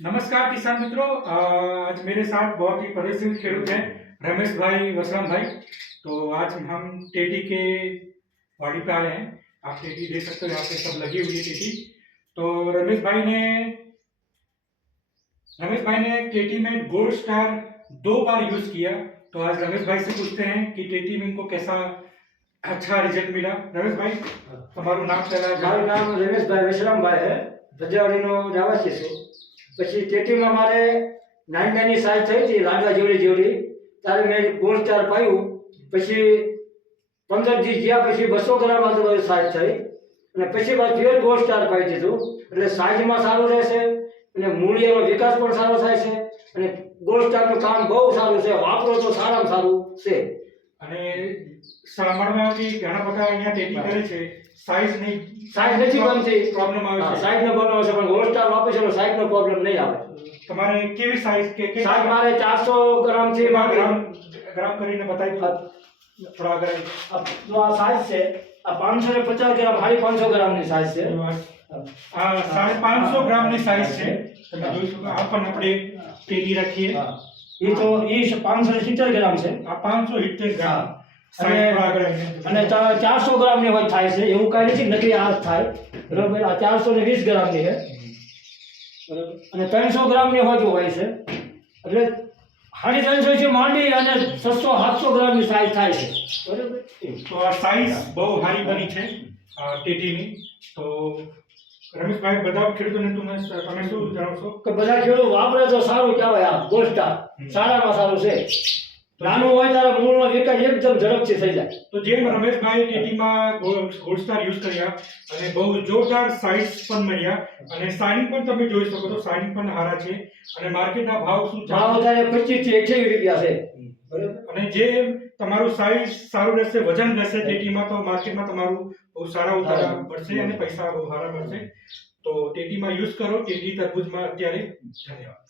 नमस्कार किसान मित्रों, आज मेरे साथ बहुत ही प्रसिद्ध खेडूत हैं रमेश भाई वसराम भाई। तो आज हम टेटी के वाड़ी पे आए हैं। आप टेटी देख सकते हो, यहाँ पे सब लगी हुई है टेटी। तो रमेश भाई ने टेटी में गोल्ड स्टार 2 बार यूज किया। तो आज रमेश भाई से पूछते हैं कि टेटी में इनको कैसा अच्छा रिजल्ट मिला। रमेश भाई, તમારું નામ પહેલા મારું નામ રમેશભાઈ વશરામભાઈ है, ભદ્રાવાડીનો રહેવાસી છું। પછી ટેટીમાં મારે નાની સાઈઝ થઈ હતી, લાડવા જેવડી ત્યારે મેં ગોલ્ડ સ્ટાર પાયું। પછી 15 દી જ્યાં પછી 200 ગ્રામ આજુબાજુ સાઈઝ થઈ અને પછી બાદ ફેર ગોલ્ડ સ્ટાર પાઈ દીધું। એટલે સાઈઝમાં સારું રહેશે અને મૂળિયાનો વિકાસ પણ સારો થાય છે અને ગોલ્ડ સ્ટારનું કામ બહુ સારું છે, વાપરો તો સારામાં સારું છે। અને સાંભળવામાં આવ્યું કે ઘણા બધા અહીંયા ટેટી કરે છે, સાઈઝ નથી બનતી, પ્રોબ્લેમ આવે છે। સાઈઝનો પ્રોબ્લેમ આવશે પણ ગોલ્ડ સ્ટાર વાપરે છે તો સાઈઝનો પ્રોબ્લેમ નહીં આવે। તમારે કેવી સાઈઝ કે સાઈઝ મારે 400 ગ્રામ થી ગ્રામ કરીને બતાવી દો થોડા આગળ। તો આ સાઈઝ છે, આ 550 ગ્રામ 550 ગ્રામની સાઈઝ છે। આ 550 ગ્રામની સાઈઝ છે। તમે જોઈ શકો, આ પણ આપણે ટેટી રાખીએ। એ તો એ 570 ગ્રામ છે, આ 570 ગ્રામ સાઈઝ થોડા આગળ અને 400 ગ્રામની હોય થાય છે, એવું કાંઈ નથી, નકરી આ થાય બરાબર। આ 420 ગ્રામની છે બરાબર, અને 300 ગ્રામની હોય છે, એટલે 350 થી માંડી અને 600-700 ગ્રામની સાઈઝ થાય છે બરાબર। તો આ સાઈઝ બહુ સારી બની છે ટેટીની। તો રમેશભાઈ, બધા ખેડૂતોને તમે શું જણાવશો? કે બધા ખેડૂત વાપરે તો સારું કહેવાય। આ ગોલ્ડ સ્ટાર સારામાં સારું છે, નાનું હોય ત્યારે મૂળનો વિકાસ એકદમ ઝડપથી થઈ જાય। તો જેમ રમેશભાઈ ટેટીમાં ગોલ્ડ સ્ટાર યુઝ કર્યા અને બહુ જોરદાર સાઈઝ પણ મળ્યા અને શાઇનિંગ પણ તમે જોઈ શકો છો, શાઇનિંગ પણ સારા છે અને માર્કેટના ભાવ શું ભાવ અત્યારે 25 થી 28 રૂપિયા છે બરાબર। અને જે તમારું સાઈઝ સારું રહેશે, વજન રહેશે ટેટીમાં, તો માર્કેટમાં તમારું બહુ સારા ઉતારા મળશે અને પૈસા બહુ સારા મળશે। તો ટેટીમાં યુઝ કરો, ટેટી તરબૂચમાં અત્યારે। ધન્યવાદ।